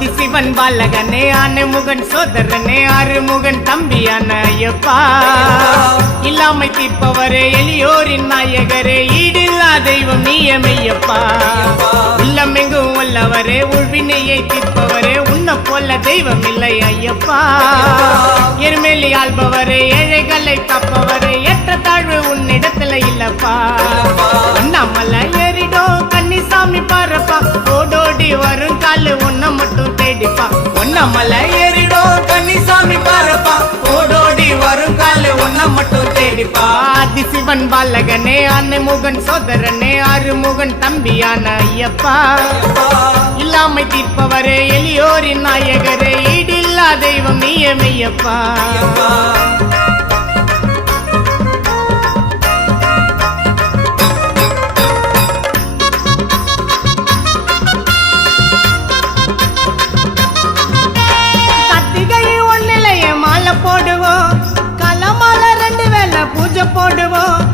ஆதிசிவன் பாலகனே ஆனைமுகன் சோதரனே ஆறுமுகன் தம்பியான ஐயப்பா இல்லாமை தீர்ப்பவரே எளியோரின் நாயகரே ஈடில்லா தெய்வம் நீயமையப்பா உள்ளமெங்கும் வல்லவரே உள்வினையை தீர்ப்பவரே உன்ன போல தெய்வம் இல்லை ஐயப்பா எருமேலி ஆள்பவரே ஏழைகளை காப்பவரே ஏற்ற தாழ்வு உன்னிடத்துல இல்லப்பா அண்ணாமலை ஏறிடோ கன்னிசாமி பாருப்பா ஓடோடி வரும் காலு உன்ன மட்டும் தேடிப்பா ஒன்னமலை ஏறிடோ கன்னிசாமி பாருப்பா ஓடோடி வரும் காலு உன்ன மட்டும் தேடிப்பா ஆதிசிவன் பாலகனே ஆனைமுகன் சோதரனே ஆறுமுகன் தம்பியான ஐயப்பா இல்லாமை தீர்ப்பவரே எளியோரின் நாயகரே ஈடில்லா தெய்வம் நீயமையப்பா போடுவோம் கலமால 2 வேளை பூஜை போடுவோம்